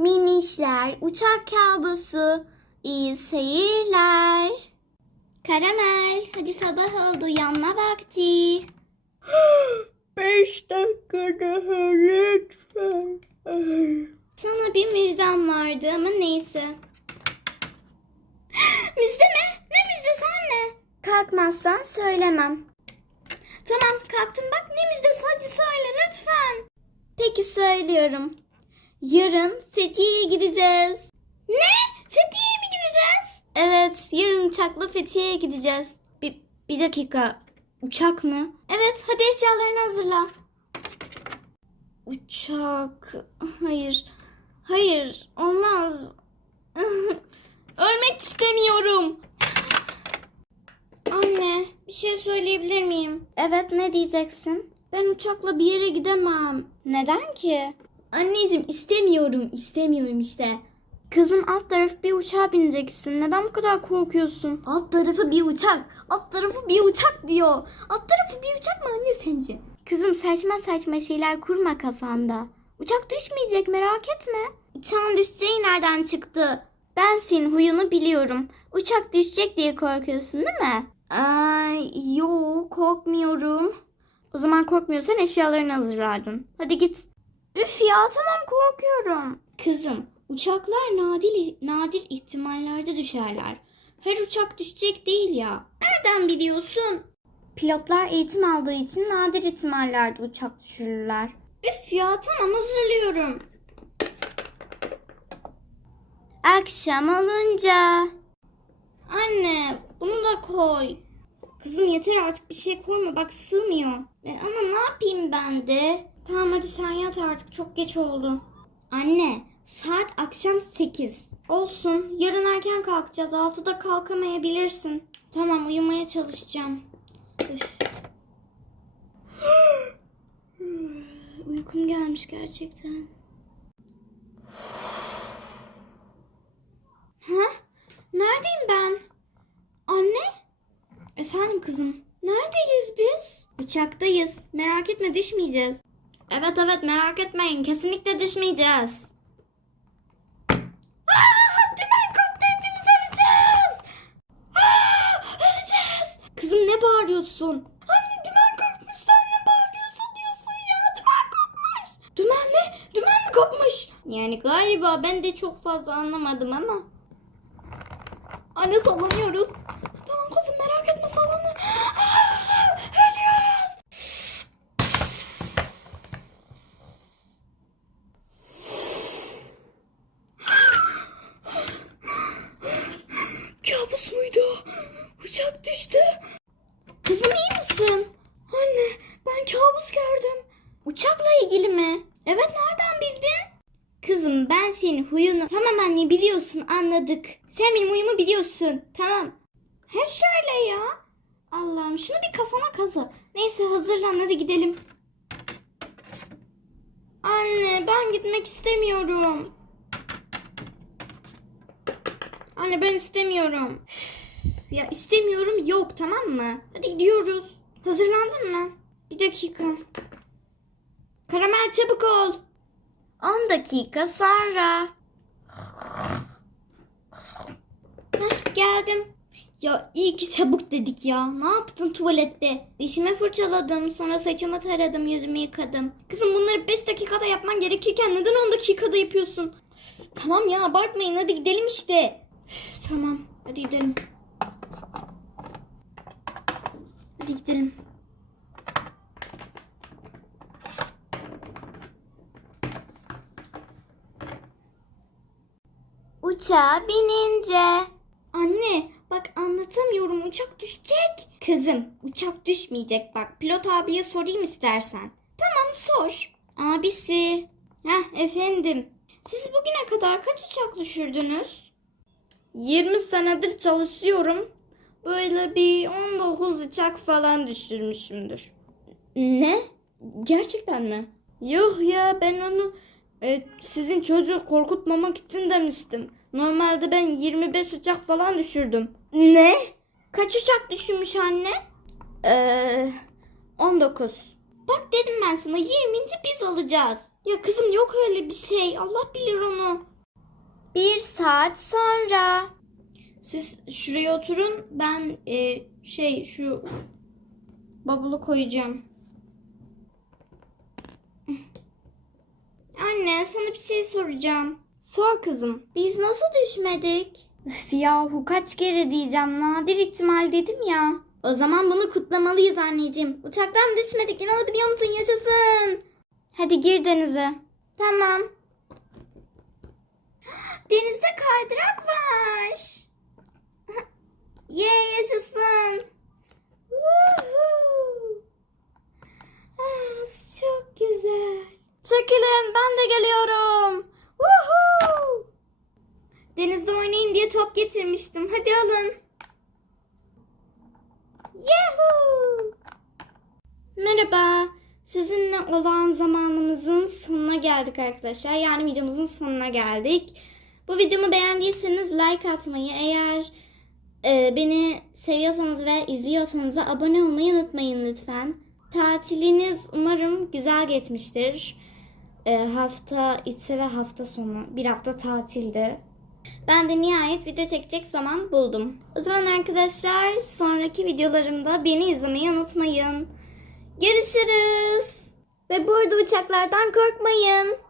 Minişler, uçak kabusu, iyi seyirler. Karamel, hadi sabah oldu, yanma vakti. Beş dakika daha lütfen. Sana bir müjdem vardı ama neyse. Müjde mi? Ne müjdesi anne? Kalkmazsan söylemem. Tamam kalktım bak ne müjdesi hadi söyle lütfen. Peki söylüyorum. Yarın Fethiye'ye gideceğiz. Ne? Fethiye'ye mi gideceğiz? Evet yarın uçakla Fethiye'ye gideceğiz. Bir, bir dakika. Uçak mı? Evet hadi eşyalarını hazırla. Uçak. Hayır. Hayır. Olmaz. Ölmek istemiyorum. Anne, bir şey söyleyebilir miyim? Evet, ne diyeceksin? Ben uçakla bir yere gidemem. Neden ki? Anneciğim istemiyorum, istemiyorum işte. Kızım alt tarafı bir uçağa bineceksin. Neden bu kadar korkuyorsun? Alt tarafı bir uçak. Alt tarafı bir uçak diyor. Alt tarafı bir uçak mı anne sence? Kızım saçma saçma şeyler kurma kafanda. Uçak düşmeyecek merak etme. Uçağın düşeceği nereden çıktı? Ben senin huyunu biliyorum. Uçak düşecek diye korkuyorsun değil mi? Ay yok korkmuyorum. O zaman korkmuyorsan eşyalarını hazırlardın. Hadi git. Üf ya tamam korkuyorum. Kızım uçaklar nadir, nadir ihtimallerde düşerler. Her uçak düşecek değil ya. Nereden biliyorsun? Pilotlar eğitim aldığı için nadir ihtimallerde uçak düşürürler. Üf ya tamam hazırlıyorum. Akşam olunca. Anne bunu da koy. Kızım yeter artık bir şey koyma bak sığmıyor. E, ama ne yapayım ben de? Tamam hadi sen yat artık çok geç oldu. Anne saat akşam 8. Olsun yarın erken kalkacağız 6'da kalkamayabilirsin. Tamam uyumaya çalışacağım. Uykum gelmiş gerçekten. Ha? Neredeyim ben? Kızım. Neredeyiz biz? Uçaktayız. Merak etme düşmeyeceğiz. Evet evet merak etmeyin. Kesinlikle düşmeyeceğiz. Aa, dümen koptu hepimiz öleceğiz. Aa, öleceğiz. Kızım ne bağırıyorsun? Anne dümen kopmuş sen ne bağırıyorsun diyorsun ya. Dümen kopmuş. Dümen mi? Dümen mi kopmuş? Yani galiba ben de çok fazla anlamadım ama. Anne sallanıyoruz. Tamam kızım merak etme sallanıyor. Aa, Ölüyoruz. Kabus muydu? Uçak düştü. Kızım iyi misin? Anne ben kabus gördüm. Uçakla ilgili mi? Evet nereden bildin? Kızım ben senin huyunu... Tamam anne biliyorsun anladık. Sen benim huyumu biliyorsun. Tamam. He şöyle ya. Allah'ım şunu bir kafana kazı. Neyse hazırlan hadi gidelim. Anne ben gitmek istemiyorum. Anne ben istemiyorum. Ya istemiyorum yok tamam mı? Hadi gidiyoruz. Hazırlandın mı? Bir dakika. Karamel çabuk ol. 10 dakika sonra. Hah, geldim. Ya iyi ki çabuk dedik ya. Ne yaptın tuvalette? Dişimi fırçaladım. Sonra saçımı taradım. Yüzümü yıkadım. Kızım bunları 5 dakikada yapman gerekirken neden 10 dakikada yapıyorsun? Tamam ya abartmayın. Hadi gidelim işte. Tamam. Hadi gidelim. Hadi gidelim. Uçağa binince. Anne bak anlatamıyorum uçak düşecek. Kızım uçak düşmeyecek bak pilot abiye sorayım istersen. Tamam sor. Abisi. Heh efendim. Siz bugüne kadar kaç uçak düşürdünüz? 20 senedir çalışıyorum. Böyle bir 19 uçak falan düşürmüşümdür. Ne? Gerçekten mi? Yok ya ben onu e, sizin çocuğu korkutmamak için demiştim. Normalde ben 25 uçak falan düşürdüm. Ne? Kaç uçak düşürmüş anne? Eee 19. Bak dedim ben sana 20. biz olacağız. Ya kızım yok öyle bir şey. Allah bilir onu. Bir saat sonra. Siz şuraya oturun. Ben e, şey şu bavulu koyacağım. Anne sana bir şey soracağım. Sor kızım. Biz nasıl düşmedik? Üf yahu kaç kere diyeceğim nadir ihtimal dedim ya. O zaman bunu kutlamalıyız anneciğim. Uçaktan düşmedik inanabiliyor musun yaşasın. Hadi gir denize. Tamam. Denizde kaydırak var. Ye yaşasın. Woohoo. Ah, çok güzel. Çekilin ben de geliyorum. Woohoo. Denizde oynayın diye top getirmiştim. Hadi alın. Yahoo! Merhaba. Sizinle olan zamanımızın sonuna geldik arkadaşlar. Yani videomuzun sonuna geldik. Bu videomu beğendiyseniz like atmayı, eğer e, beni seviyorsanız ve izliyorsanız da abone olmayı unutmayın lütfen. Tatiliniz umarım güzel geçmiştir. E, hafta içi ve hafta sonu. Bir hafta tatildi. Ben de nihayet video çekecek zaman buldum. O zaman arkadaşlar sonraki videolarımda beni izlemeyi unutmayın. Görüşürüz. Ve burada uçaklardan korkmayın.